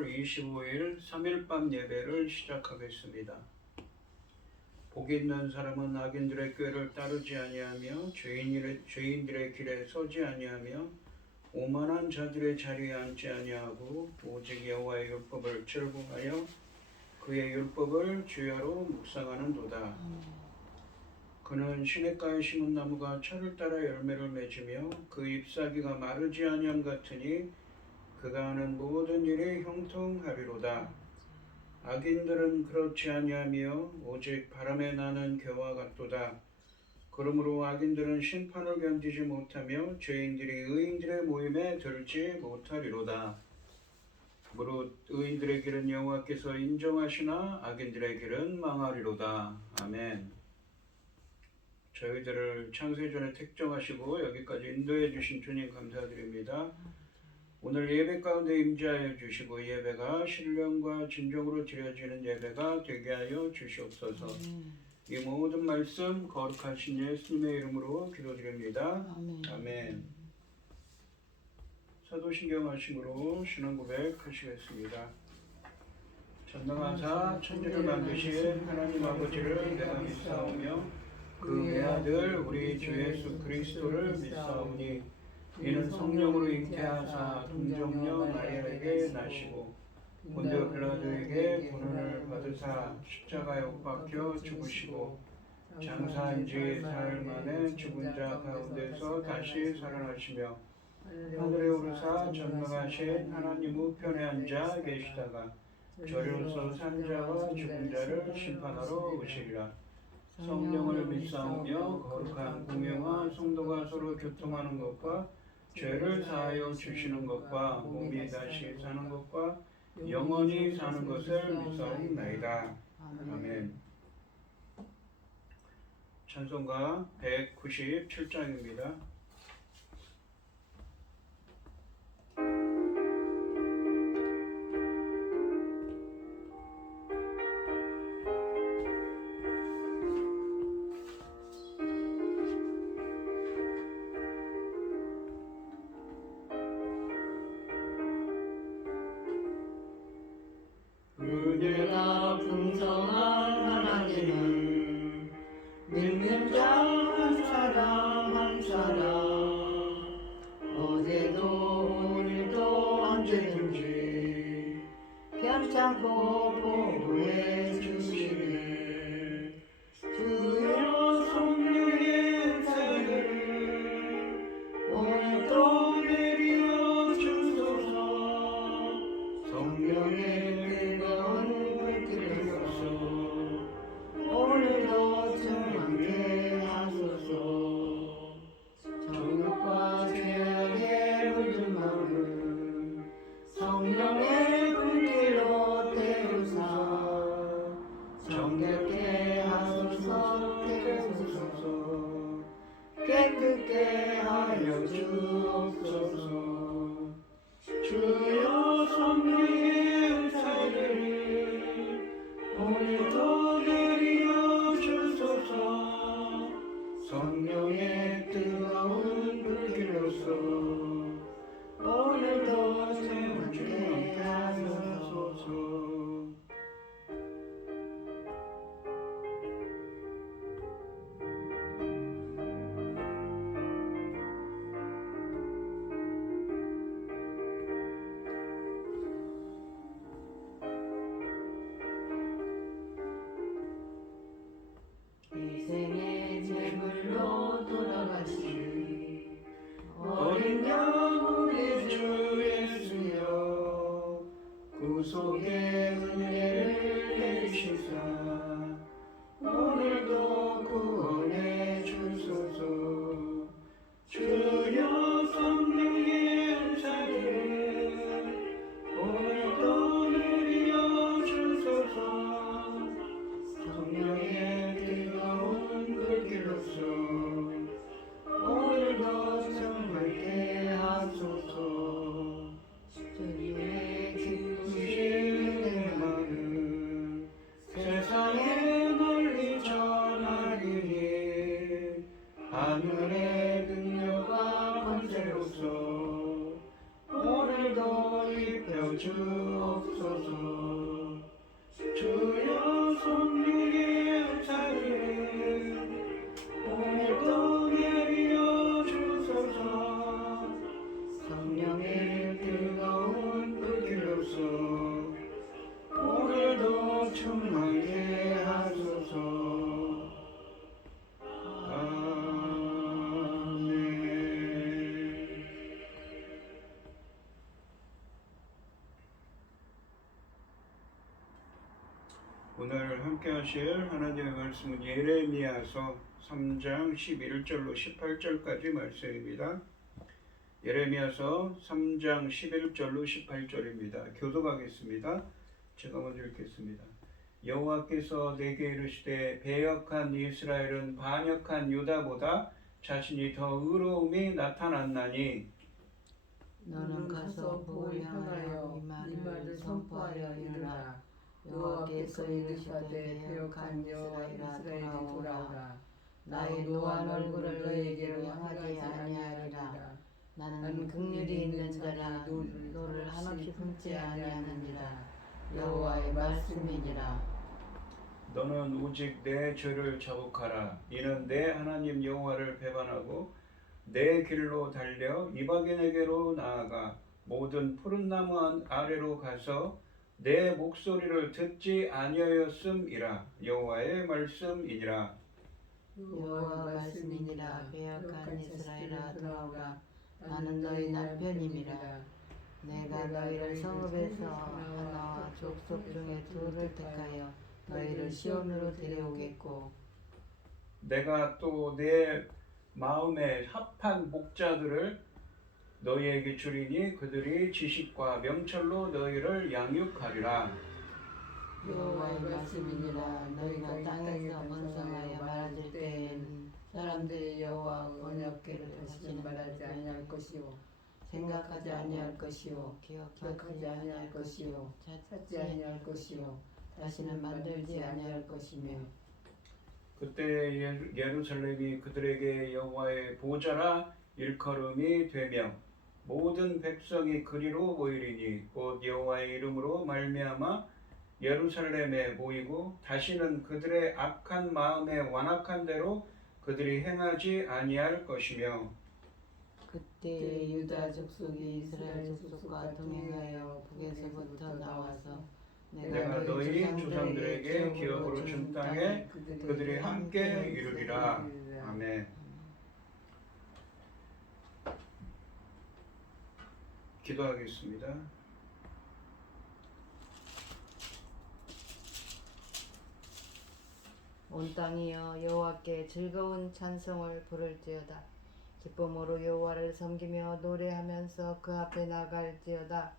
4월 25일 3일밤 예배를 시작하겠습니다. 복이 있는 사람은 악인들의 꾀를 따르지 아니하며 죄인들의 길에 서지 아니하며 오만한 자들의 자리에 앉지 아니하고 오직 여호와의 율법을 즐거워하여 그의 율법을 주야로 묵상하는도다. 그는 시냇가에 심은 나무가 철을 따라 열매를 맺으며 그 잎사귀가 마르지 아니함 같으니 그가 하는 모든 일이 형통하리로다. 악인들은 그렇지 아니하며 오직 바람에 나는 겨와 같도다. 그러므로 악인들은 심판을 견디지 못하며 죄인들이 의인들의 모임에 들지 못하리로다. 무릇 의인들의 길은 여호와께서 인정하시나 악인들의 길은 망하리로다. 아멘. 저희들을 창세전에 택정하시고 여기까지 인도해 주신 주님 감사드립니다. 오늘 예배 가운데 임재하여 주시고 예배가 신령과 진정으로 드려지는 예배가 되게 하여 주시옵소서. 이 모든 말씀 거룩하신 예수님의 이름으로 기도드립니다. 아멘. 사도신경 하심으로 신앙 고백하시겠습니다. 전능하사 천지를 만드신 하나님 아버지를 내가 믿사오며 그 외아들 우리 주 예수 그리스도를 믿사오니 이는 성령으로 잉태하사 동정녀 마리아에게 나시고 본디오 빌라도에게 고난을 받으사 십자가에 못 박혀 죽으시고 장사한 지 사흘 만에 죽은 자 가운데서 다시 살아나시며 하늘에 오르사 전능하신 하나님 우편에 앉아 계시다가 저리로서 산 자와 죽은 자를 심판하러 오시리라. 성령을 믿사오며 거룩한 공예와 성도가 서로 교통하는 것과 죄를 사하여 주시는 것과 몸이 다시 사는 것과 영원히 사는 것을 믿사옵나이다. 아멘. 찬송가 197장입니다. 은혜가 풍성한 하나님을 믿는 자 한 사람 한 사람 어제도 오늘도 언제든지 괜찮고 보호해 주시네. 주여 성령의 은사를 오늘도 내려 주소서. 성령의 오늘도 충만케 하소서. 정욕과 죄악에 물든 마음을 성령의 불길로 태우사 정결케 하소서. 태우소서. 깨끗게 하여 주옵소서. 주여 성령의 은사를 오늘도 내려 주소서. 성령의 뜨거운 불길로서 오늘도 채우게 하소서. 희생의 제물로 돌아가신 어린 양 우리 주 예수여 구속의 은혜를 내리시사 오늘도 구원해 주소서. 주여 성령의 은사를 오늘도 내려 주소서. 성령의 뜨거운 불길로서 오늘도 정말게 하소서. 주님의 기쁘신 은혜만은 세상에 널리 전하리니 하늘의 능력과 권세로서 오늘도 입혀 주옵소서. 주여 성령의 역사를 오늘도 내려 주소서. 성령의 뜨거운 불길로서 오늘도 충만케 하소서. 아멘. 오늘 함께 하실 하나님의 말씀은 예레미야서 3장 11절로 18절까지 말씀입니다. 예레미야서 3장 11절로 18절입니다. 교독하겠습니다. 제가 먼저 읽겠습니다. 여호와께서 내게 이르시되 배역한 이스라엘은 반역한 유다보다 자신이 더 의로움이 나타났나니 너는 가서 북을 향하여 이 말을 선포하여 이르라. 여호와께서 이르시되 배역한 이스라엘아 돌아오라. 나의 노한 얼굴을 너희에게로 향하지 아니하리라. 나는 긍휼이 있는 자라 너를 한없이 품지 아니하느니라. 여호와의 말씀이니라. 너는 오직 내 죄를 자복하라. 이는 내 하나님 여호와를 배반하고 내 길로 달려 이방인에게로 나아가 모든 푸른 나무 아래로 가서 내 목소리를 듣지 아니하였음이라. 여호와의 말씀이니라. 여호와 말씀이니라. 배역한 이스라엘아 돌아오라. 나는 너희 남편임이라. 내가 너희를 성읍에서 하나와 족속 중에 둘을 택하여 너희를 시온으로 데려오겠고 내가 또 내 마음에 합한 목자들을 너희에게 주리니 그들이 지식과 명철로 너희를 양육하리라. 여호와의 말씀이니라. 너희가 땅에서 번성하여 많아질 때에는 사람들이 여호와 언약궤를 다시는 말하지 아니할 것이요 생각하지 아니할 것이요 기억하지 아니할 것이요 찾지 아니할 것이요 다시는 만들지 아니할 것이며 그때 예루살렘이 그들에게 여호와의 보좌라 일컬음이 되며 모든 백성이 그리로 모이리니 곧 여호와의 이름으로 말미암아 예루살렘에 모이고 다시는 그들의 악한 마음에 완악한 대로 그들이 행하지 아니할 것이며 그때 유다 족속이 이스라엘 족속과 동행하여 북에서부터 나와서 내가 너희 조상들에게 기업으로 준 땅에 그들이 함께 이르리라. 아멘. 기도하겠습니다. 온 땅이여 여호와께 즐거운 찬송을 부를지어다. 기쁨으로 여호와를 섬기며 노래하면서 그 앞에 나갈지어다.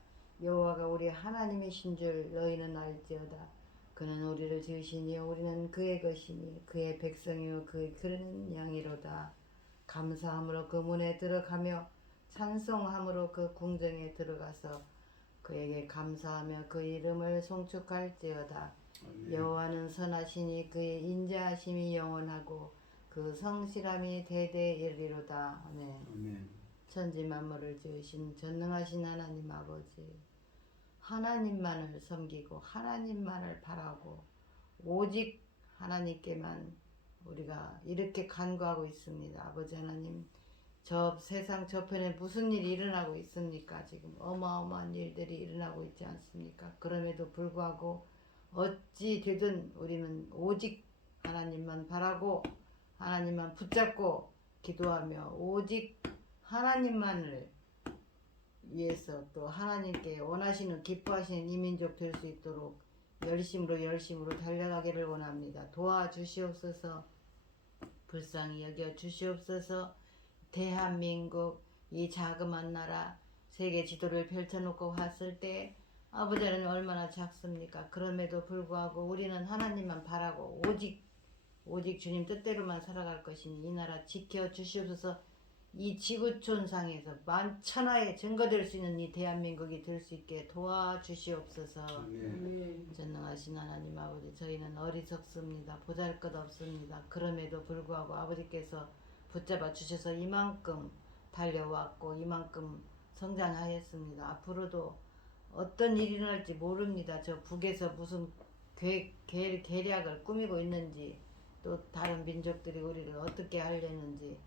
여호와가 우리 하나님이신 줄 너희는 알지어다. 그는 우리를 지으시니 우리는 그의 것이니 그의 백성이요 그의 기르는 양이로다. 감사함으로 그 문에 들어가며 찬송함으로 그 궁정에 들어가서 그에게 감사하며 그 이름을 송축할지어다. 여호와는 선하시니 그의 인자하심이 영원하고 그 성실함이 대대 이르리로다. 아멘. 아멘. 천지 만물을 지으신 전능하신 하나님 아버지, 하나님만을 섬기고 하나님만을 바라고 오직 하나님께만 우리가 이렇게 간구하고 있습니다. 아버지 하나님, 저 세상 저편에 무슨 일이 일어나고 있습니까? 지금 어마어마한 일들이 일어나고 있지 않습니까? 그럼에도 불구하고 어찌 되든 우리는 오직 하나님만 바라고 하나님만 붙잡고 기도하며 오직 하나님만을 위해서 또 하나님께 원하시는 기뻐하시는 이민족 될 수 있도록 열심으로 달려가기를 원합니다. 도와주시옵소서. 불쌍히 여겨 주시옵소서. 대한민국 이 자그만 나라 세계 지도를 펼쳐놓고 봤을 때 아버지 하나님 얼마나 작습니까? 그럼에도 불구하고 우리는 하나님만 바라고 오직 주님 뜻대로만 살아갈 것이니 이 나라 지켜주시옵소서. 이 지구촌상에서 만천하에 증거될 수 있는 이 대한민국이 될 수 있게 도와주시옵소서. 아멘. 전능하신 하나님 아버지, 저희는 어리석습니다. 보잘것없습니다. 그럼에도 불구하고 아버지께서 붙잡아 주셔서 이만큼 달려왔고 이만큼 성장하였습니다. 앞으로도 어떤 일이 일어날지 모릅니다. 저 북에서 무슨 계략을 꾸미고 있는지, 또 다른 민족들이 우리를 어떻게 하려는지,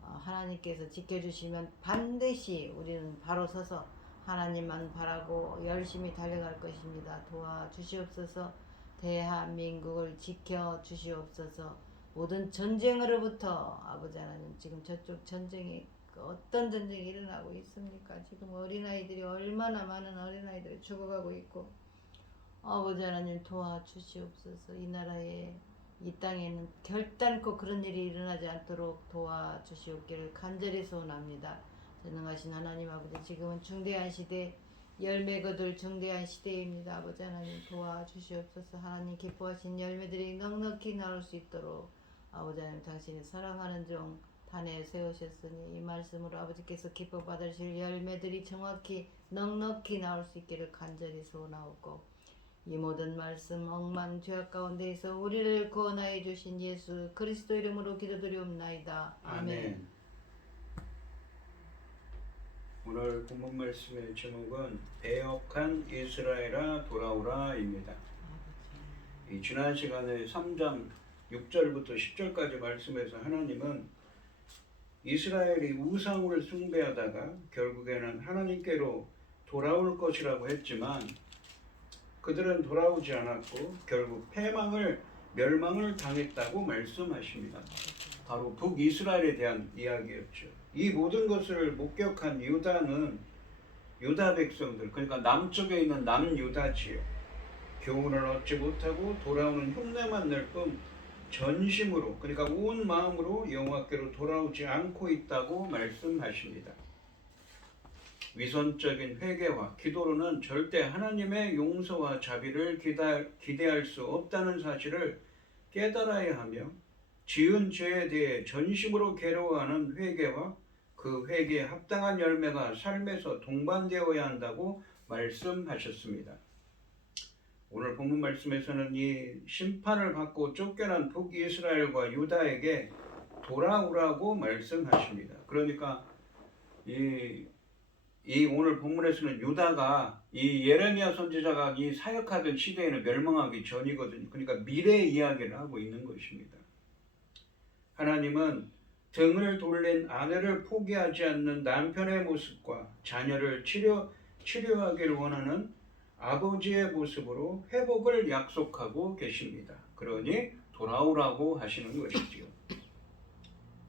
하나님께서 지켜주시면 반드시 우리는 바로 서서 하나님만 바라고 열심히 달려갈 것입니다. 도와주시옵소서. 대한민국을 지켜주시옵소서. 모든 전쟁으로부터 아버지 하나님, 지금 저쪽 전쟁이 어떤 전쟁이 일어나고 있습니까? 지금 어린아이들이 얼마나 많은 어린아이들이 죽어가고 있고, 아버지 하나님 도와주시옵소서. 이 나라에, 이 땅에는 결단코 그런 일이 일어나지 않도록 도와주시옵기를 간절히 소원합니다. 전능하신 하나님 아버지, 지금은 중대한 시대, 열매 거둘 중대한 시대입니다. 아버지 하나님 도와주시옵소서. 하나님 기뻐하신 열매들이 넉넉히 나올 수 있도록 아버지 하나님, 당신이 사랑하는 종 단에 세우셨으니 이 말씀으로 아버지께서 기뻐 받으실 열매들이 정확히 넉넉히 나올 수 있기를 간절히 소원하옵고, 이 모든 말씀 억만 죄악 가운데에서 우리를 구원하여 주신 예수 그리스도 이름으로 기도드리옵나이다. 아멘. 오늘 본문 말씀의 제목은 배역한 이스라엘아 돌아오라입니다. 이 지난 시간에 3장 6절부터 10절까지 말씀에서 하나님은 이스라엘이 우상을 숭배하다가 결국에는 하나님께로 돌아올 것이라고 했지만 그들은 돌아오지 않았고 결국 멸망을 당했다고 말씀하십니다. 바로 북이스라엘에 대한 이야기였죠. 이 모든 것을 목격한 유다 백성들, 그러니까 남쪽에 있는 남유다지요, 교훈을 얻지 못하고 돌아오는 흉내만 낼 뿐 전심으로, 그러니까 온 마음으로 여호와께로 돌아오지 않고 있다고 말씀하십니다. 위선적인 회개와 기도로는 절대 하나님의 용서와 자비를 기대할 수 없다는 사실을 깨달아야 하며, 지은 죄에 대해 전심으로 괴로워하는 회개와 그 회개에 합당한 열매가 삶에서 동반되어야 한다고 말씀하셨습니다. 오늘 본문 말씀에서는 이 심판을 받고 쫓겨난 북이스라엘과 유다에게 돌아오라고 말씀하십니다. 그러니까 이 오늘 본문에서는 유다가 이 예레미야 선지자가 이 사역하던 시대에는 멸망하기 전이거든요. 그러니까 미래 이야기를 하고 있는 것입니다. 하나님은 등을 돌린 아내를 포기하지 않는 남편의 모습과 자녀를 치료하기를 원하는 아버지의 모습으로 회복을 약속하고 계십니다. 그러니 돌아오라고 하시는 것이지요.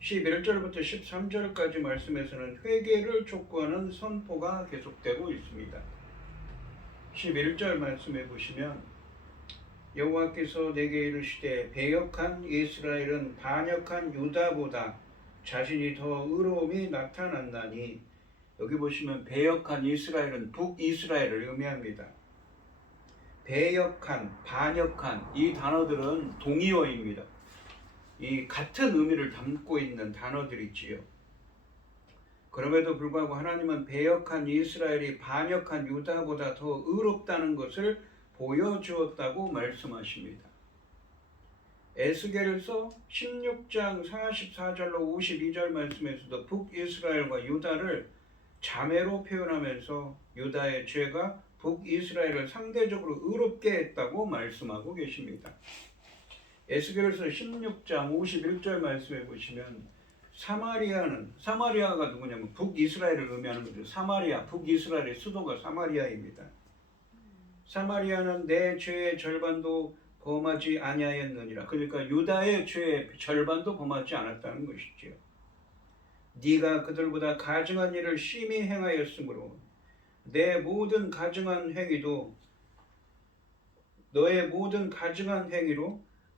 11절부터 13절까지 말씀에서는 회개를 촉구하는 선포가 계속되고 있습니다. 11절 말씀해 보시면 여호와께서 내게 이르시되 배역한 이스라엘은 반역한 유다보다 자신이 더 의로움이 나타났나니, 여기 보시면 배역한 이스라엘은 북이스라엘을 의미합니다. 배역한, 반역한 이 단어들은 동의어입니다. 이 같은 의미를 담고 있는 단어들이지요. 그럼에도 불구하고 하나님은 배역한 이스라엘이 반역한 유다보다 더 의롭다는 것을 보여주었다고 말씀하십니다. 에스겔서 16장 44절로 52절 말씀에서도 북이스라엘과 유다를 자매로 표현하면서 유다의 죄가 북이스라엘을 상대적으로 의롭게 했다고 말씀하고 계십니다. 에스겔서 16장 51절 말씀해 보시면 사마리아가 누구냐면 북이스라엘을 의미하는 거죠. 북이스라엘의 수도가 사마리아입니다. 사마리아는 내 죄의 절반도 범하지 아니하였느니라. 그러니까 유다의 죄의 절반도 범하지 않았다는 것이지요. 네가 그들보다 가증한 일을 심히 행하였으므로 너의 모든 가증한 행위로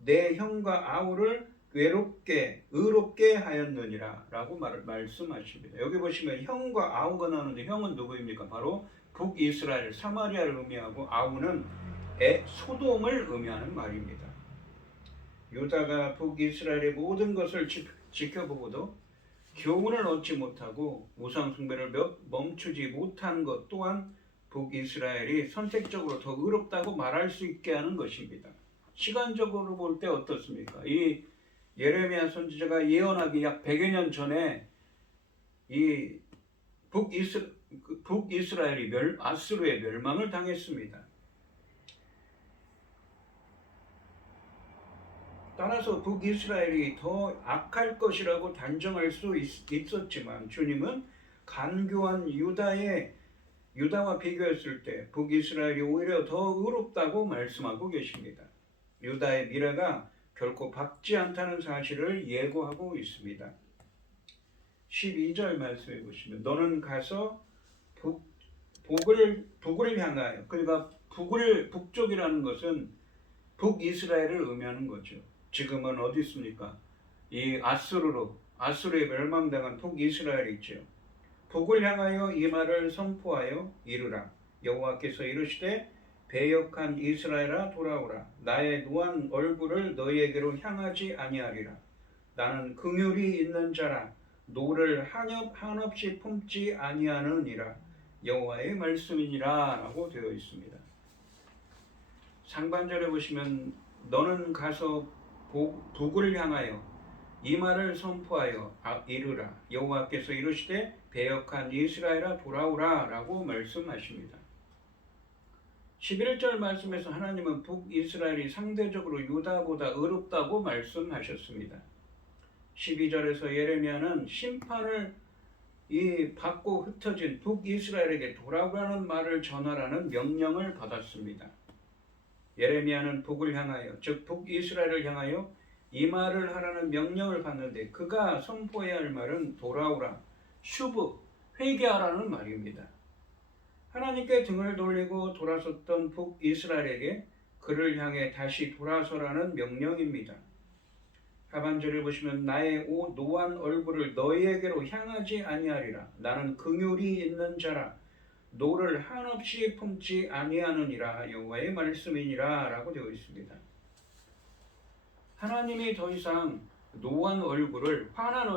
내 형과 아우를 의롭게 하였느니라 라고 말씀하십니다. 여기 보시면 형과 아우가 나오는데 형은 누구입니까? 바로 북이스라엘 사마리아를 의미하고 아우는 소돔을 의미하는 말입니다. 유다가 북이스라엘의 모든 것을 지켜보고도 교훈을 얻지 못하고 우상 숭배를 멈추지 못한 것 또한 북이스라엘이 선택적으로 더 의롭다고 말할 수 있게 하는 것입니다. 시간적으로 볼 때 어떻습니까? 이 예레미야 선지자가 예언하기 약 100여 년 전에 이 북이스라엘이 아수르의 멸망을 당했습니다. 따라서 북이스라엘이 더 악할 것이라고 단정할 수 있었지만 주님은 간교한 유다와 비교했을 때 북이스라엘이 오히려 더 의롭다고 말씀하고 계십니다. 유다의 미래가 결코 밝지 않다는 사실을 예고하고 있습니다. 12절 말씀해 보시면 너는 가서 북을 향하여, 그러니까 북쪽이라는 것은 북이스라엘을 의미하는 거죠. 지금은 어디 있습니까? 이 아수르에 멸망당한 북이스라엘이 있죠. 북을 향하여 이 말을 선포하여 이르라. 여호와께서 이르시되 배역한 이스라엘아 돌아오라. 나의 노한 얼굴을 너희에게로 향하지 아니하리라. 나는 긍휼이 있는 자라. 노를 한없이 품지 아니하느니라. 여호와의 말씀이니라 라고 되어 있습니다. 상반절에 보시면 너는 가서 북을 향하여 이 말을 선포하여 이르라. 여호와께서 이르시되 배역한 이스라엘아 돌아오라 라고 말씀하십니다. 11절 말씀에서 하나님은 북이스라엘이 상대적으로 유다보다 의롭다고 말씀하셨습니다. 12절에서 예레미야는 심판을 받고 흩어진 북이스라엘에게 돌아오라는 말을 전하라는 명령을 받았습니다. 예레미야는 북을 향하여, 즉 북이스라엘을 향하여 이 말을 하라는 명령을 받는데 그가 선포해야 할 말은 돌아오라, 슈브, 회개하라는 말입니다. 하나님께 등을 돌리고 돌아섰던 북이스라엘에게 그를 향해 다시 돌아서라는 명령입니다. 하반절을 보시면 나의 노한 얼굴을 너희에게로 향하지 아니하리라. 나는 긍휼이 있는 자라. 노를 한없이 품지 아니하느니라. 여호와의 말씀이니라 라고 되어 있습니다. 하나님이 더 이상 노한 얼굴을 환한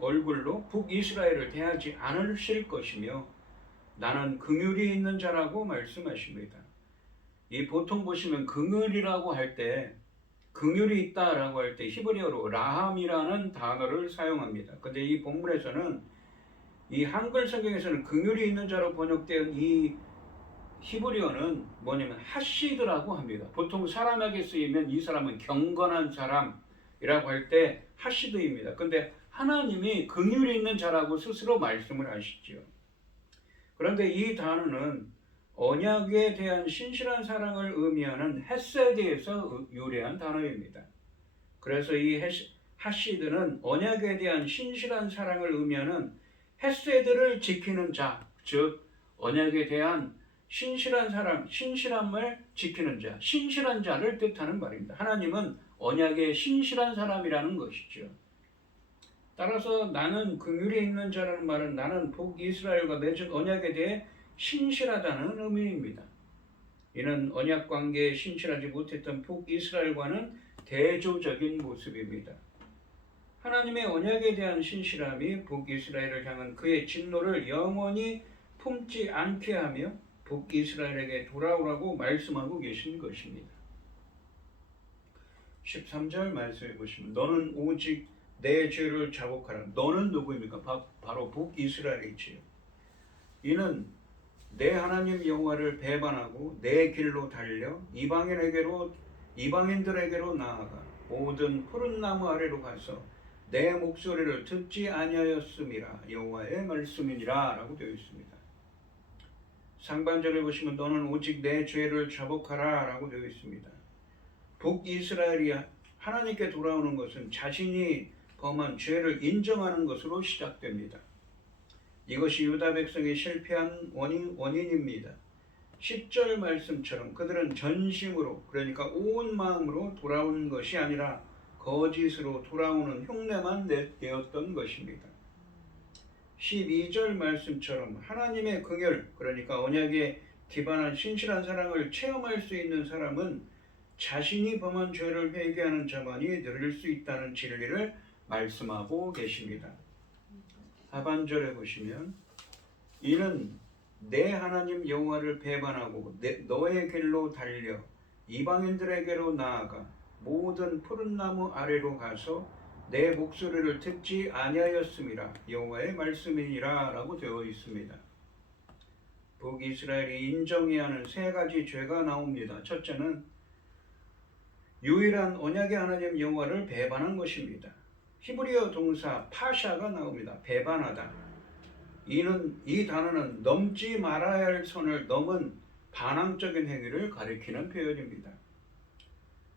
얼굴로 북이스라엘을 대하지 않으실 것이며 나는 긍휼이 있는 자라고 말씀하십니다. 이 보통 보시면 긍휼이라고 할 때, 긍휼이 있다라고 할 때 히브리어로 라함이라는 단어를 사용합니다. 근데 이 본문에서는 이 한글 성경에서는 긍휼이 있는 자로 번역된 이 히브리어는 뭐냐면 하시드라고 합니다. 보통 사람에게 쓰이면 이 사람은 경건한 사람이라고 할 때 하시드입니다. 근데 하나님이 긍휼이 있는 자라고 스스로 말씀을 하시죠. 그런데 이 단어는 언약에 대한 신실한 사랑을 의미하는 헤세드에서 유래한 단어입니다. 그래서 이 하시드는 언약에 대한 신실한 사랑을 의미하는 헤세드를 지키는 자, 즉 언약에 대한 신실한 사랑, 신실함을 지키는 자, 신실한 자를 뜻하는 말입니다. 하나님은 언약의 신실한 사람이라는 것이죠. 따라서 나는 긍휼이 있는 자라는 말은 나는 북이스라엘과 맺은 언약에 대해 신실하다는 의미입니다. 이는 언약 관계에 신실하지 못했던 북이스라엘과는 대조적인 모습입니다. 하나님의 언약에 대한 신실함이 북이스라엘을 향한 그의 진노를 영원히 품지 않게 하며 북이스라엘에게 돌아오라고 말씀하고 계신 것입니다. 13절 말씀해 보시면 너는 오직 내 죄를 자복하라. 너는 누구입니까? 바로 북이스라엘이지요. 이는 내 하나님 여호와를 배반하고 내 길로 달려 이방인들에게로 나아가 모든 푸른 나무 아래로 가서 내 목소리를 듣지 아니하였음이라. 여호와의 말씀이니라 라고 되어 있습니다. 상반절에 보시면 너는 오직 내 죄를 자복하라 라고 되어 있습니다. 북이스라엘이 하나님께 돌아오는 것은 자신이 범한 죄를 인정하는 것으로 시작됩니다. 이것이 유다 백성이 실패한 원인입니다. 10절 말씀처럼 그들은 전심으로, 그러니까 온 마음으로 돌아오는 것이 아니라 거짓으로 돌아오는 흉내만 내었던 것입니다. 12절 말씀처럼 하나님의 긍휼, 그러니까 언약에 기반한 신실한 사랑을 체험할 수 있는 사람은 자신이 범한 죄를 회개하는 자만이 누릴 수 있다는 진리를 말씀하고 계십니다. 하반절에 보시면 이는 내 하나님 여호와를 배반하고 너의 길로 달려 이방인들에게로 나아가 모든 푸른 나무 아래로 가서 내 목소리를 듣지 아니하였음이라 여호와의 말씀이니라 라고 되어 있습니다. 북이스라엘이 인정해야 하는 세 가지 죄가 나옵니다. 첫째는 유일한 언약의 하나님 여호와를 배반한 것입니다. 히브리어 동사 파샤가 나옵니다. 배반하다. 이 단어는 넘지 말아야 할 선을 넘은 반항적인 행위를 가리키는 표현입니다.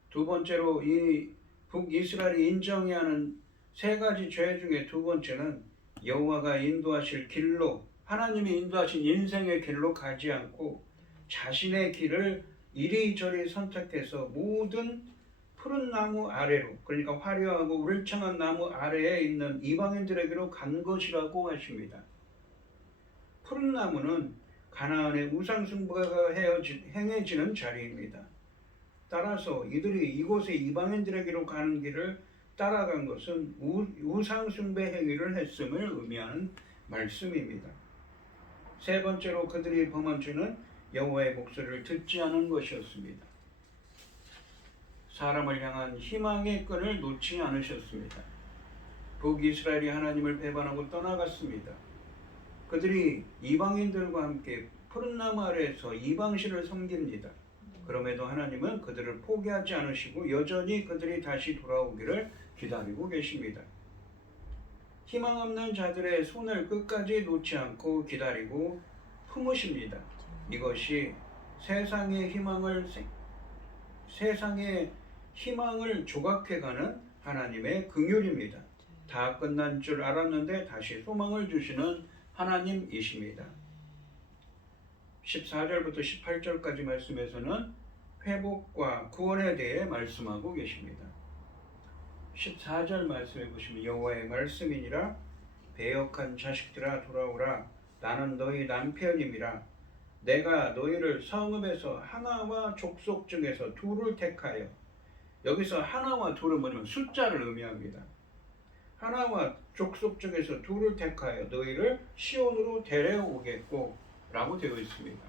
두 번째로 이 북이스라엘이 인정해야 하는 세 가지 죄 중에 두 번째는 여호와가 인도하실 길로, 하나님이 인도하신 인생의 길로 가지 않고 자신의 길을 이리저리 선택해서 모든 푸른 나무 아래로, 그러니까 화려하고 울창한 나무 아래에 있는 이방인들에게로 간 것이라고 하십니다. 푸른 나무는 가나안의 우상 숭배가 행해지는 자리입니다. 따라서 이들이 이곳에 이방인들에게로 가는 길을 따라간 것은 우상 숭배 행위를 했음을 의미하는 말씀입니다. 세 번째로 그들이 범한 죄는 여호와의 목소리를 듣지 않은 것이었습니다. 사람을 향한 희망의 끈을 놓지 않으셨습니다. 북이스라엘이 하나님을 배반하고 떠나갔습니다. 그들이 이방인들과 함께 푸른 나무 아래에서 이방신을 섬깁니다. 그럼에도 하나님은 그들을 포기하지 않으시고 여전히 그들이 다시 돌아오기를 기다리고 계십니다. 희망 없는 자들의 손을 끝까지 놓지 않고 기다리고 품으십니다. 이것이 세상의 희망을 조각해가는 하나님의 긍휼입니다. 다 끝난 줄 알았는데 다시 소망을 주시는 하나님이십니다. 14절부터 18절까지 말씀에서는 회복과 구원에 대해 말씀하고 계십니다. 14절 말씀해 보시면 여호와의 말씀이니라 배역한 자식들아 돌아오라 나는 너희 남편임이라 내가 너희를 성읍에서 하나와 족속 중에서 둘을 택하여, 여기서 하나와 둘은 뭐냐면 숫자를 의미합니다. 하나와 족속 중에서 둘을 택하여 너희를 시온으로 데려오겠고 라고 되어 있습니다.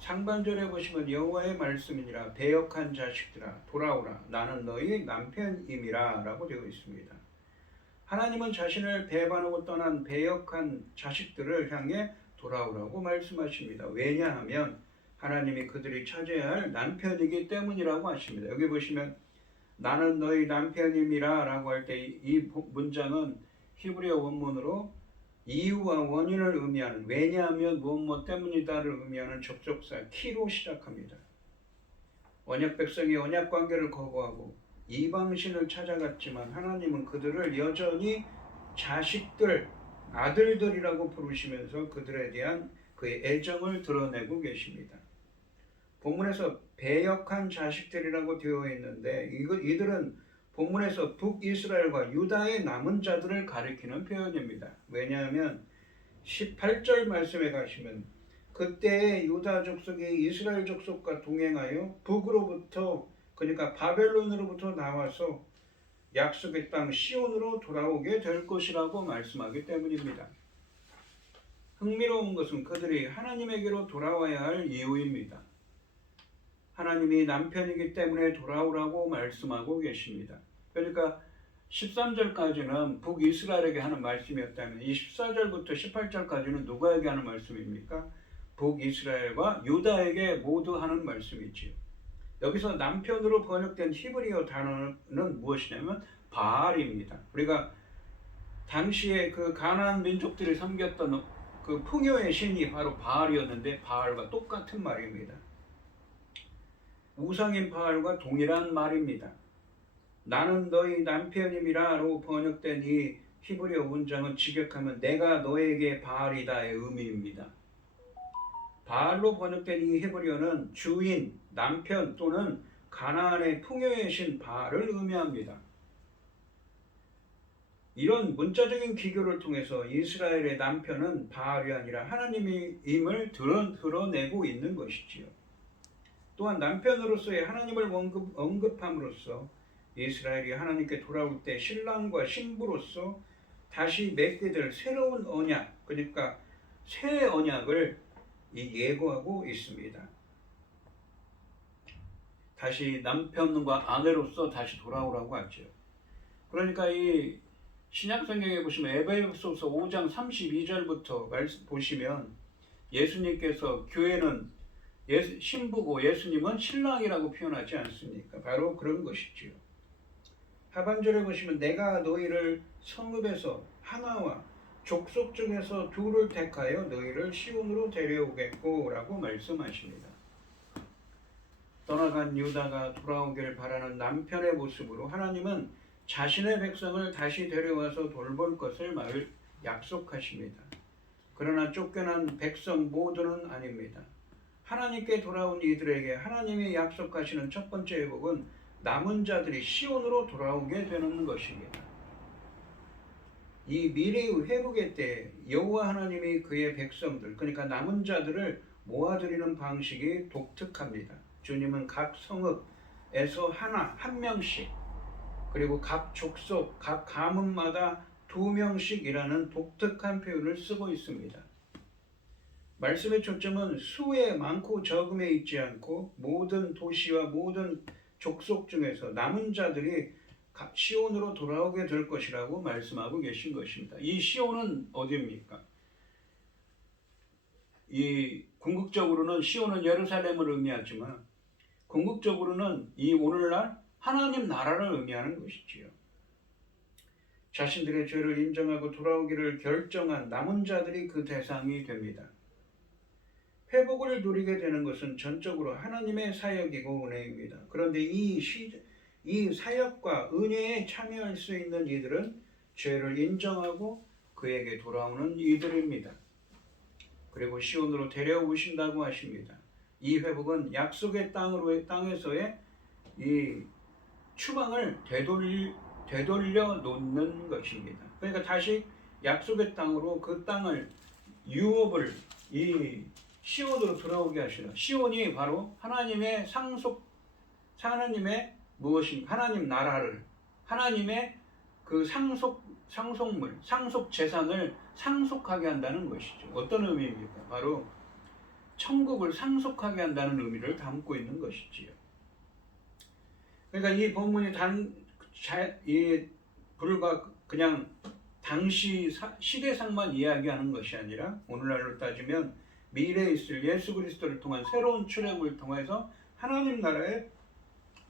상반절에 보시면 여호와의 말씀이니라 배역한 자식들아 돌아오라 나는 너희 남편임이라 라고 되어 있습니다. 하나님은 자신을 배반하고 떠난 배역한 자식들을 향해 돌아오라고 말씀하십니다. 왜냐하면 하나님이 그들이 차지해야 할 남편이기 때문이라고 하십니다. 여기 보시면 나는 너희 남편임이라 라고 할 때 이 문장은 히브리어 원문으로 이유와 원인을 의미하는 왜냐하면 무엇 때문이다를 의미하는 접속사 키로 시작합니다. 언약 백성이 언약 관계를 거부하고 이방신을 찾아갔지만 하나님은 그들을 여전히 자식들, 아들들이라고 부르시면서 그들에 대한 그의 애정을 드러내고 계십니다. 본문에서 배역한 자식들이라고 되어 있는데 이들은 본문에서 북이스라엘과 유다의 남은 자들을 가리키는 표현입니다. 왜냐하면 18절 말씀에 가시면 그때의 유다 족속이 이스라엘 족속과 동행하여 북으로부터, 그러니까 바벨론으로부터 나와서 약속의 땅 시온으로 돌아오게 될 것이라고 말씀하기 때문입니다. 흥미로운 것은 그들이 하나님에게로 돌아와야 할 이유입니다. 하나님이 남편이기 때문에 돌아오라고 말씀하고 계십니다. 그러니까 13절까지는 북이스라엘에게 하는 말씀이었다면 이 14절부터 18절까지는 누구에게 하는 말씀입니까? 북이스라엘과 유다에게 모두 하는 말씀이지요. 여기서 남편으로 번역된 히브리어 단어는 무엇이냐면 바알입니다. 우리가 당시에 그 가나안 민족들이 섬겼던 그 풍요의 신이 바로 바알이었는데 바알과 똑같은 말입니다. 우상인 바알과 동일한 말입니다. 나는 너희 남편임이라로 번역된 이 히브리어 문장은 직역하면 내가 너에게 바알이다의 의미입니다. 바알로 번역된 이 히브리어는 주인, 남편 또는 가나안의 풍요의 신 바알을 의미합니다. 이런 문자적인 기교를 통해서 이스라엘의 남편은 바알이 아니라 하나님임을 드러내고 있는 것이지요. 또한 남편으로서의 하나님을 언급함으로써 이스라엘이 하나님께 돌아올 때 신랑과 신부로서 다시 맺게 될 새로운 언약, 그러니까 새 언약을 예고하고 있습니다. 다시 남편과 아내로서 다시 돌아오라고 하죠. 그러니까 이 신약 성경에 보시면 에베소서 5장 32절부터 말씀 보시면 예수님께서 교회는 신부고 예수님은 신랑이라고 표현하지 않습니까? 바로 그런 것이지요. 하반절에 보시면 내가 너희를 성읍에서 하나와 족속 중에서 둘을 택하여 너희를 시온으로 데려오겠고 라고 말씀하십니다. 떠나간 유다가 돌아오길 바라는 남편의 모습으로 하나님은 자신의 백성을 다시 데려와서 돌볼 것을 약속하십니다. 그러나 쫓겨난 백성 모두는 아닙니다. 하나님께 돌아온 이들에게 하나님이 약속하시는 첫 번째 회복은 남은 자들이 시온으로 돌아오게 되는 것입니다. 이 미래의 회복의 때 여호와 하나님이 그의 백성들, 그러니까 남은 자들을 모아들이는 방식이 독특합니다. 주님은 각 성읍에서 한 명씩, 그리고 각 족속, 각 가문마다 2명씩이라는 독특한 표현을 쓰고 있습니다. 말씀의 초점은 수에 많고 적음에 있지 않고 모든 도시와 모든 족속 중에서 남은 자들이 시온으로 돌아오게 될 것이라고 말씀하고 계신 것입니다. 이 시온은 어디입니까? 이 궁극적으로는 시온은 예루살렘을 의미하지만 궁극적으로는 이 오늘날 하나님 나라를 의미하는 것이지요. 자신들의 죄를 인정하고 돌아오기를 결정한 남은 자들이 그 대상이 됩니다. 회복을 누리게 되는 것은 전적으로 하나님의 사역이고 은혜입니다. 그런데 이 사역과 은혜에 참여할 수 있는 이들은 죄를 인정하고 그에게 돌아오는 이들입니다. 그리고 시온으로 데려오신다고 하십니다. 이 회복은 약속의 땅에서의 이 추방을 되돌려 놓는 것입니다. 그러니까 다시 약속의 땅으로 그 땅을 유업을 이 시온으로 돌아오게 하시는, 시온이 바로 하나님의 하나님의 무엇인가, 하나님 나라를, 하나님의 그 상속물, 상속 재산을 상속하게 한다는 것이죠. 어떤 의미입니까? 바로 천국을 상속하게 한다는 의미를 담고 있는 것이지요. 그러니까 이 본문이 불과 그냥 당시 시대상만 이야기하는 것이 아니라 오늘날로 따지면 미래에 있을 예수 그리스도를 통한 새로운 출애굽을 통해서 하나님 나라에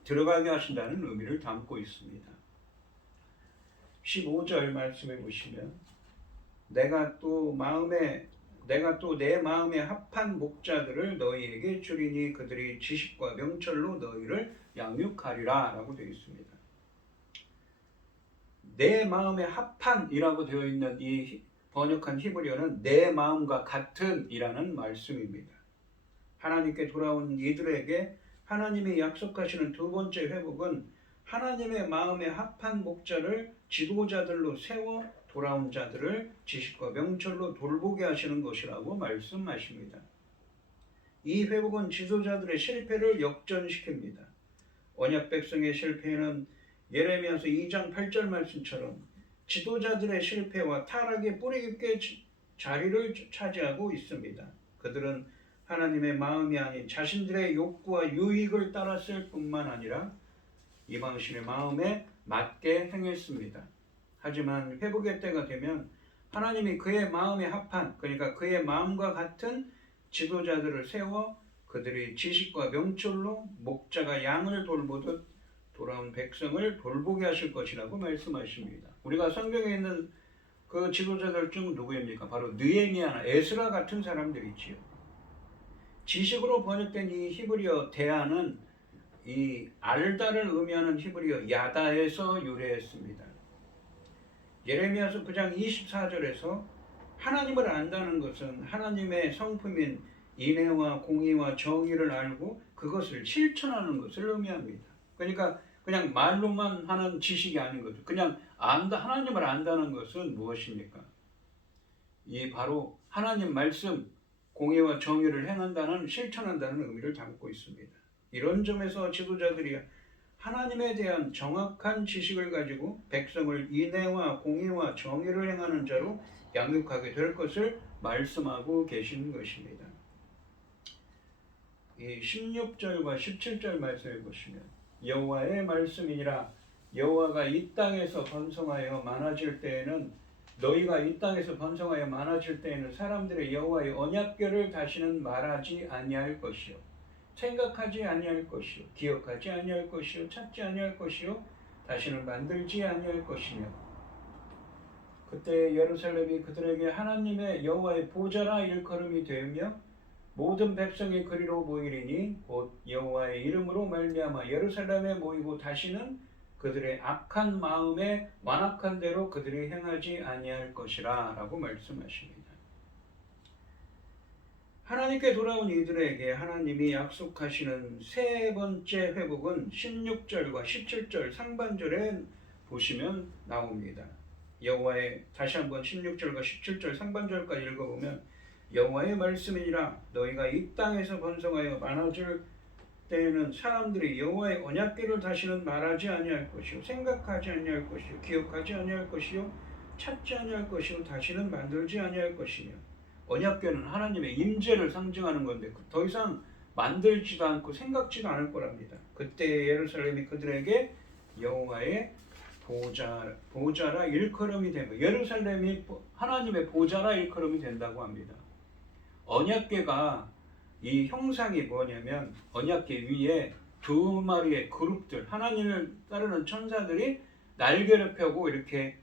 들어가게 하신다는 의미를 담고 있습니다. 15절 말씀해 보시면 내가 또 내 마음에 합한 목자들을 너희에게 주리니 그들이 지식과 명철로 너희를 양육하리라 라고 되어 있습니다. 내 마음에 합한이라고 되어 있는 이 번역한 히브리어는 내 마음과 같은 이라는 말씀입니다. 하나님께 돌아온 이들에게 하나님이 약속하시는 두 번째 회복은 하나님의 마음에 합한 목자를 지도자들로 세워 돌아온 자들을 지식과 명철로 돌보게 하시는 것이라고 말씀하십니다. 이 회복은 지도자들의 실패를 역전시킵니다. 언약 백성의 실패는 예레미야서 2장 8절 말씀처럼 지도자들의 실패와 타락이 뿌리 깊게 자리를 차지하고 있습니다. 그들은 하나님의 마음이 아닌 자신들의 욕구와 유익을 따랐을 뿐만 아니라 이방신의 마음에 맞게 행했습니다. 하지만 회복의 때가 되면 하나님이 그의 마음에 합한, 그러니까 그의 마음과 같은 지도자들을 세워 그들이 지식과 명철로 목자가 양을 돌보듯 돌아온 백성을 돌보게 하실 것이라고 말씀하십니다. 우리가 성경에 있는 그 지도자들 중 누구입니까? 바로 느헤미야나 에스라 같은 사람들이지요. 지식으로 번역된 이 히브리어 대안은 이 알다를 의미하는 히브리어 야다에서 유래했습니다. 예레미야서 9장 24절에서 하나님을 안다는 것은 하나님의 성품인 인애와 공의와 정의를 알고 그것을 실천하는 것을 의미합니다. 그러니까 그냥 말로만 하는 지식이 아닌 거죠. 그냥 하나님을 안다는 것은 무엇입니까? 이 바로 하나님 말씀, 공의와 정의를 행한다는, 실천한다는 의미를 담고 있습니다. 이런 점에서 지도자들이 하나님에 대한 정확한 지식을 가지고 백성을 인애와 공의와 정의를 행하는 자로 양육하게 될 것을 말씀하고 계신 것입니다. 이 16절과 17절 말씀해 보시면 여호와의 말씀이니라 여호와가 이 땅에서 번성하여 많아질 때에는 너희가 이 땅에서 번성하여 많아질 때에는 사람들의 여호와의 언약궤를 다시는 말하지 아니할 것이요 생각하지 아니할 것이요 기억하지 아니할 것이요 찾지 아니할 것이요 다시는 만들지 아니할 것이며 그때 예루살렘이 그들에게 하나님의 여호와의 보좌라 일컬음이 되며 모든 백성이 그리로 모이리니 곧 여호와의 이름으로 말미암아 예루살렘에 모이고 다시는 그들의 악한 마음에 완악한 대로 그들이 행하지 아니할 것이라 라고 말씀하십니다. 하나님께 돌아온 이들에게 하나님이 약속하시는 세 번째 회복은 16절과 17절 상반절에 보시면 나옵니다. 여호와의 다시 한번 16절과 17절 상반절까지 읽어보면 여호와의 말씀이니라 너희가 이 땅에서 번성하여 많아질 때에는 사람들이 여호와의 언약궤를 다시는 말하지 아니할 것이요 생각하지 아니할 것이요 기억하지 아니할 것이요 찾지 아니할 것이요 다시는 만들지 아니할 것이며 언약궤는 하나님의 임재를 상징하는 건데 더 이상 만들지도 않고 생각지도 않을 거랍니다. 그때 예루살렘이 그들에게 여호와의 보좌라 일컬음이 되고 예루살렘이 하나님의 보좌라 일컬음이 된다고 합니다. 언약궤가 이 형상이 뭐냐면 언약궤 위에 두 마리의 그룹들 하나님을 따르는 천사들이 날개를 펴고 이렇게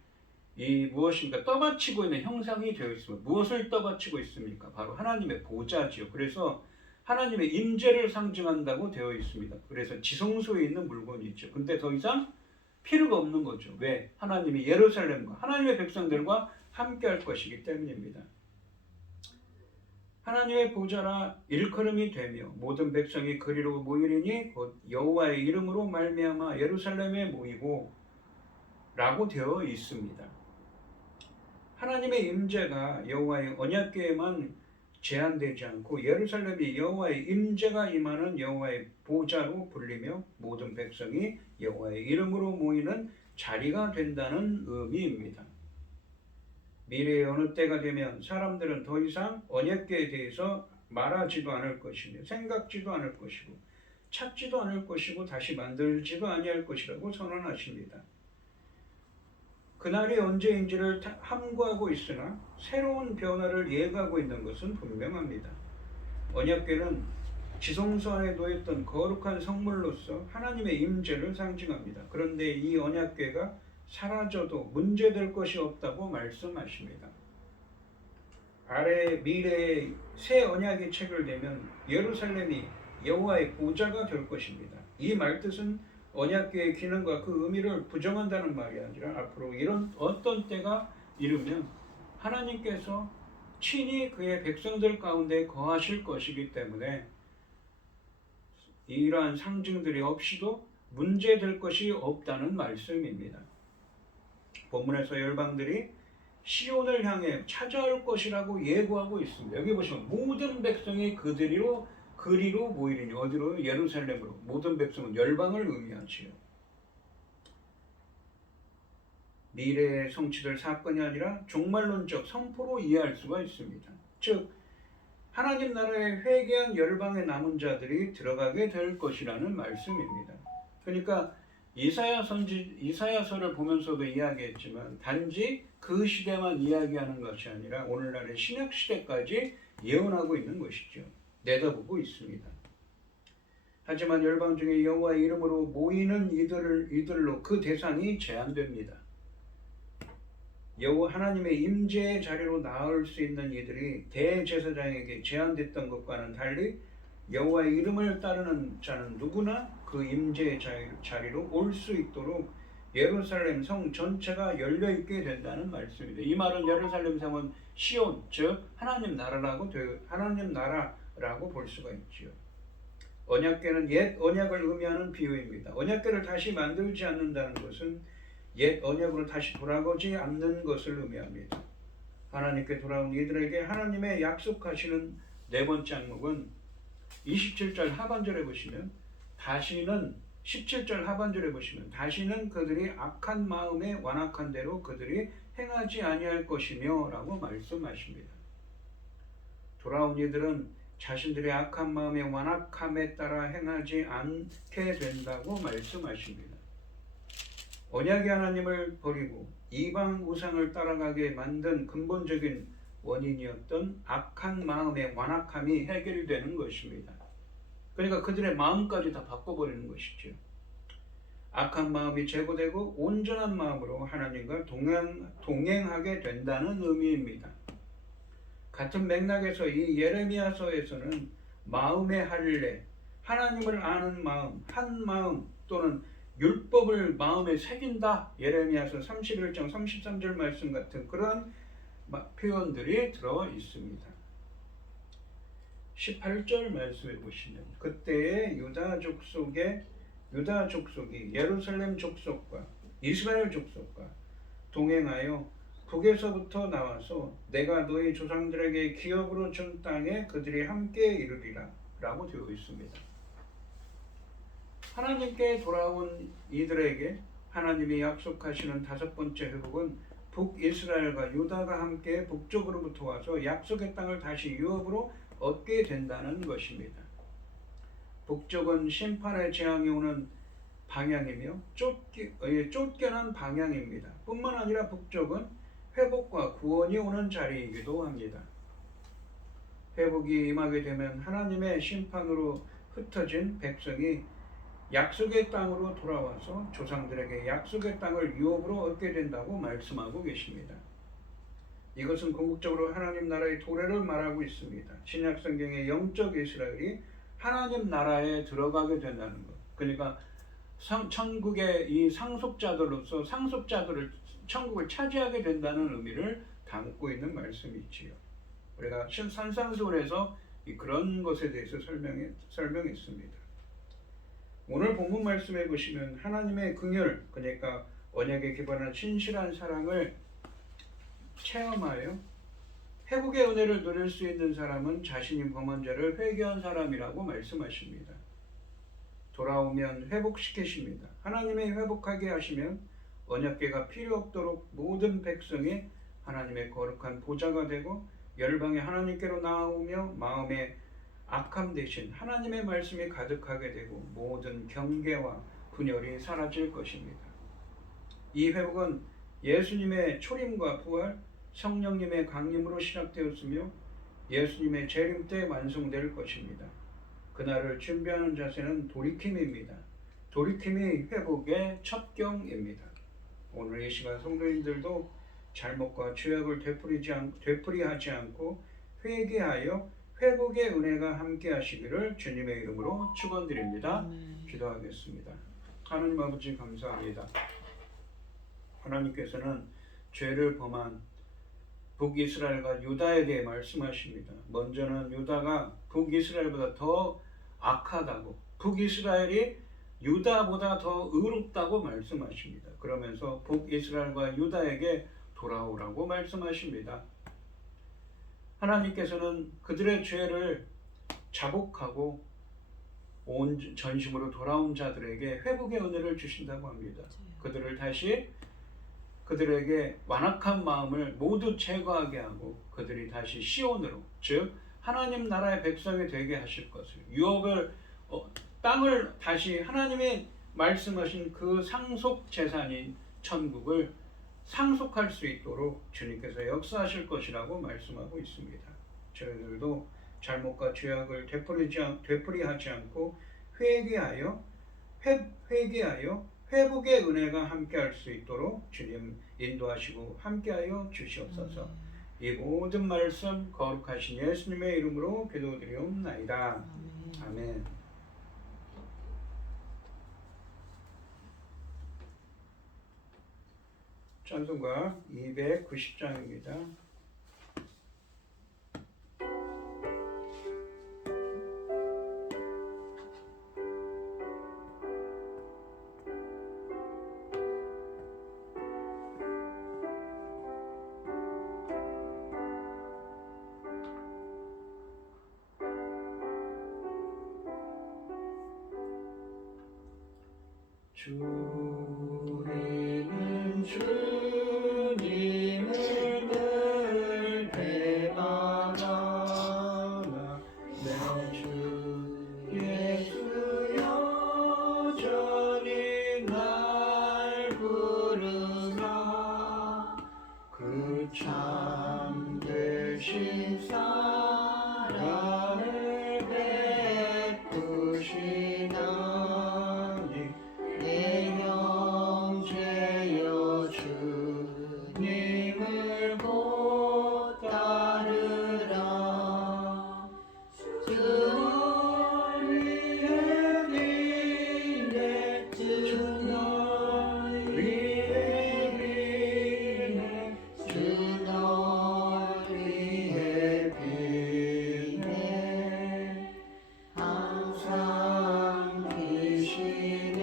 이 무엇인가 떠받치고 있는 형상이 되어 있습니다. 무엇을 떠받치고 있습니까? 바로 하나님의 보좌지요. 그래서 하나님의 임재를 상징한다고 되어 있습니다. 그래서 지성소에 있는 물건이죠. 근데 더 이상 필요가 없는 거죠. 왜? 하나님이 예루살렘과 하나님의 백성들과 함께 할 것이기 때문입니다. 하나님의 보좌라 일컬음이 되며 모든 백성이 그리로 모이리니 곧 여호와의 이름으로 말미암아 예루살렘에 모이고 라고 되어 있습니다. 하나님의 임재가 여호와의 언약궤에만 제한되지 않고 예루살렘이 여호와의 임재가 임하는 여호와의 보좌로 불리며 모든 백성이 여호와의 이름으로 모이는 자리가 된다는 의미입니다. 미래의 어느 때가 되면 사람들은 더 이상 언약궤에 대해서 말하지도 않을 것이며 생각지도 않을 것이고 찾지도 않을 것이고 다시 만들지도 아니할 것이라고 선언하십니다. 그날이 언제인지를 함구하고 있으나 새로운 변화를 예고하고 있는 것은 분명합니다. 언약궤는 지성소 안에 놓였던 거룩한 성물로서 하나님의 임재를 상징합니다. 그런데 이 언약궤가 사라져도 문제될 것이 없다고 말씀하십니다. 아래 미래의 새 언약이 체결되면 예루살렘이 여호와의 보좌가 될 것입니다. 이 말뜻은 언약궤의 기능과 그 의미를 부정한다는 말이 아니라 앞으로 이런 어떤 때가 이르면 하나님께서 친히 그의 백성들 가운데 거하실 것이기 때문에 이러한 상징들이 없이도 문제될 것이 없다는 말씀입니다. 본문에서 열방들이 시온을 향해 찾아올 것이라고 예고하고 있습니다. 여기 보시면 모든 백성이 그리로 모이리니 어디로? 예루살렘으로. 모든 백성은 열방을 의미하지요. 미래에 성취될 사건이 아니라 종말론적 선포로 이해할 수가 있습니다. 즉 하나님 나라에 회개한 열방의 남은 자들이 들어가게 될 것이라는 말씀입니다. 그러니까 이사야서를 보면서도 이야기했지만 단지 그 시대만 이야기하는 것이 아니라 오늘날의 신약 시대까지 예언하고 있는 것이죠. 내다보고 있습니다. 하지만 열방 중에 여호와의 이름으로 모이는 이들로 그 대상이 제한됩니다. 여호와 하나님의 임재의 자리로 나올 수 있는 이들이 대제사장에게 제한됐던 것과는 달리 여호와의 이름을 따르는 자는 누구나 그 임재의 자리로 올 수 있도록 예루살렘 성 전체가 열려있게 된다는 말씀입니다. 이 말은 예루살렘 성은 시온, 즉 하나님 나라라고 볼 수가 있지요. 언약궤는 옛 언약을 의미하는 비유입니다. 언약궤를 다시 만들지 않는다는 것은 옛 언약으로 다시 돌아가지 않는 것을 의미합니다. 하나님께 돌아온 이들에게 하나님의 약속하시는 네 번째 항목은 27절 하반절에 보시면 17절 하반절에 보시면 다시는 그들이 악한 마음에 완악한 대로 그들이 행하지 아니할 것이며 라고 말씀하십니다. 돌아온 이들은 자신들의 악한 마음의 완악함에 따라 행하지 않게 된다고 말씀하십니다. 언약의 하나님을 버리고 이방 우상을 따라가게 만든 근본적인 원인이었던 악한 마음의 완악함이 해결되는 것입니다. 그러니까 그들의 마음까지 다 바꿔버리는 것이죠. 악한 마음이 제거되고 온전한 마음으로 하나님과 동행하게 된다는 의미입니다. 같은 맥락에서 이 예레미야서에서는 마음의 할례, 하나님을 아는 마음, 한 마음 또는 율법을 마음에 새긴다, 예레미야서 31장 33절 말씀 같은 그러한 표현들이 들어 있습니다. 18절 말씀해 보시면 그때의 유다 족속이 예루살렘 족속과 이스라엘 족속과 동행하여 북에서부터 나와서 내가 너희 조상들에게 기업으로 준 땅에 그들이 함께 이르리라 라고 되어 있습니다. 하나님께 돌아온 이들에게 하나님이 약속하시는 다섯 번째 회복은 북이스라엘과 유다가 함께 북쪽으로부터 와서 약속의 땅을 다시 유업으로 얻게 된다는 것입니다. 북쪽은 심판의 재앙이 오는 방향이며 쫓겨난 방향입니다. 뿐만 아니라 북쪽은 회복과 구원이 오는 자리이기도 합니다. 회복이 임하게 되면 하나님의 심판으로 흩어진 백성이 약속의 땅으로 돌아와서 조상들에게 약속의 땅을 유업으로 얻게 된다고 말씀하고 계십니다. 이것은 궁극적으로 하나님 나라의 도래를 말하고 있습니다. 신약 성경의 영적 이스라엘이 하나님 나라에 들어가게 된다는 것. 그러니까 천국의 이 상속자들로서 상속자들을 천국을 차지하게 된다는 의미를 담고 있는 말씀이지요. 우리가 산상수훈에서 그런 것에 대해서 설명했습니다. 오늘 본문 말씀해 보시면 하나님의 긍휼, 그러니까 언약에 기반한 신실한 사랑을 체험하여 회복의 은혜를 누릴 수 있는 사람은 자신이 범한 죄를 회개한 사람이라고 말씀하십니다. 돌아오면 회복시키십니다. 하나님이 회복하게 하시면 언약궤가 필요 없도록 모든 백성이 하나님의 거룩한 보좌가 되고 열방이 하나님께로 나아오며 마음의 악함 대신 하나님의 말씀이 가득하게 되고 모든 경계와 분열이 사라질 것입니다. 이 회복은 예수님의 초림과 부활, 성령님의 강림으로 시작되었으며 예수님의 재림 때 완성될 것입니다. 그날을 준비하는 자세는 돌이킴입니다. 돌이킴이 회복의 첩경입니다. 오늘 이 시간 성도님들도 잘못과 죄악을 되풀이하지 않고 회개하여 회복의 은혜가 함께 하시기를 주님의 이름으로 축원드립니다. 기도하겠습니다. 하나님 아버지 감사합니다. 하나님께서는 죄를 범한 북이스라엘과 유다에 대해 말씀하십니다. 먼저는 유다가 북이스라엘보다 더 악하다고, 북이스라엘이 유다보다 더 의롭다고 말씀하십니다. 그러면서 북이스라엘과 유다에게 돌아오라고 말씀하십니다. 하나님께서는 그들의 죄를 자복하고 온 전심으로 돌아온 자들에게 회복의 은혜를 주신다고 합니다. 그들에게 완악한 마음을 모두 제거하게 하고 그들이 다시 시온으로, 즉 하나님 나라의 백성이 되게 하실 것을, 유업을 땅을 다시 하나님의 말씀하신 그 상속 재산인 천국을 상속할 수 있도록 주님께서 역사하실 것이라고 말씀하고 있습니다. 저희들도 잘못과 죄악을 되풀이하지 않고 회개하여 회복의 은혜가 함께할 수 있도록 주님 인도하시고 함께하여 주시옵소서. 이 모든 말씀 거룩하신 예수님의 이름으로 기도드리옵나이다. 아멘. 찬송가 290장입니다. 우리는 주님을 늘 대마다나 내 주 예수 여전히 날 참되신 사랑을 베푸시나니 내 형제여 주님을 곧 따르라. 주 널 위해 비네 주 널 위해 비네 주 널 위해 비네 항상 비시네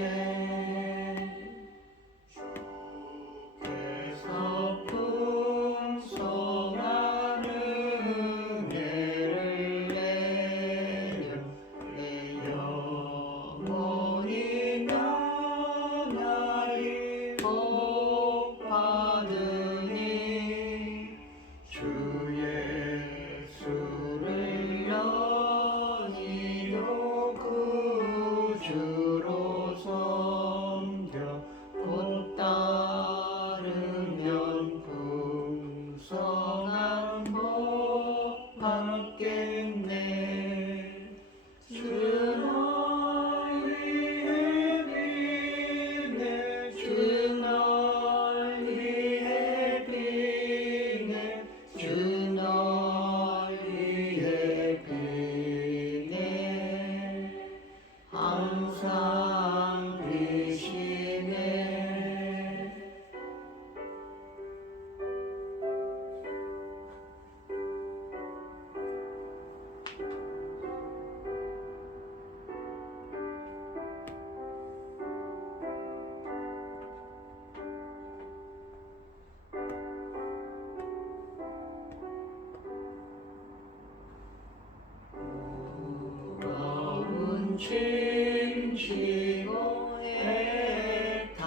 주께서 풍성한 은혜를 내려 내 영혼이 나날이 복받으니 주 예수를 너희도 구주로 섬겨 곧 따르면 풍성한 복 받겠네. 주 널 위해 비네 주 널 위해 비네 주 널 위해 비네 항상 비시네. 무거운 짐 지고 애타는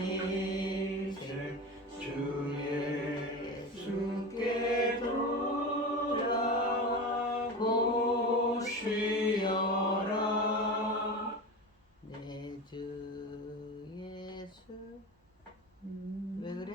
인생 주 예수께 돌아오고 쉬어라. 내 주 예수. 왜 그래?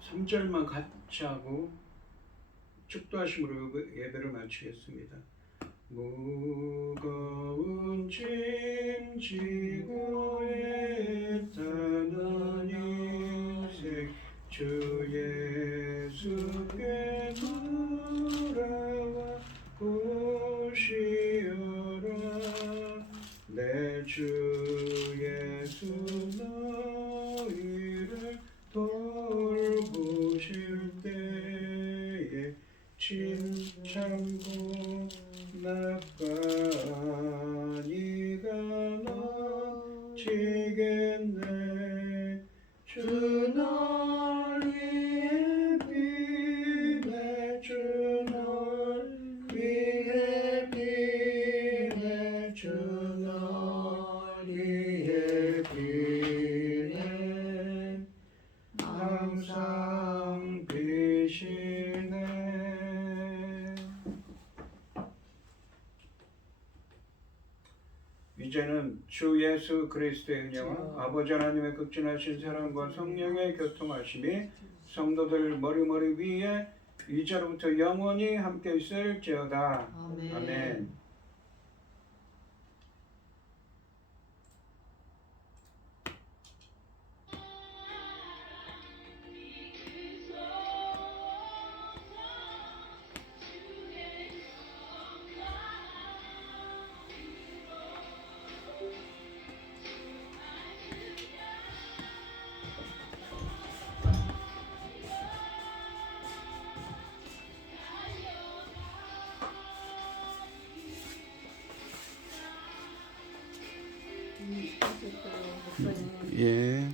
삼절만 같이 하고 축도하심으로 예배를 마치겠습니다. 무거운 짐 지고 애타는 인생 주 예수께 돌아와 오시어라. 내 주 예수 너희를 돌보실 때에 침참고 낙관이가 넘치겠네. 주 널 위해 비네 주 널 위해 비네 주 널 위해 비네 항상 비시네. 이제는 주 예수 그리스도의 은혜와 아버지 하나님의 극진하신 사랑과 성령의 교통하심이 성도들 머리머리 위에 이제로부터 영원히 함께 있을지어다. 아멘. 아멘. 예.